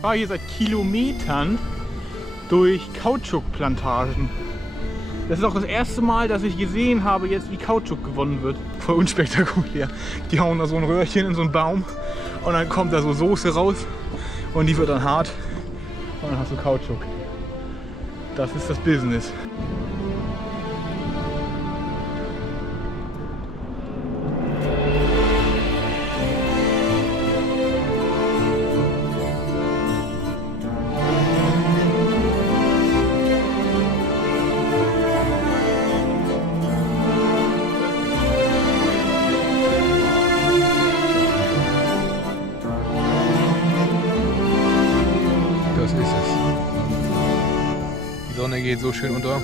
fahre hier seit Kilometern durch Kautschukplantagen. Das ist auch das erste Mal, dass ich gesehen habe, jetzt wie Kautschuk gewonnen wird. Voll unspektakulär. Die hauen da so ein Röhrchen in so einen Baum und dann kommt da so Soße raus und die wird dann hart und dann hast du Kautschuk. Das ist das Business. Das ist es. Die Sonne geht so schön unter.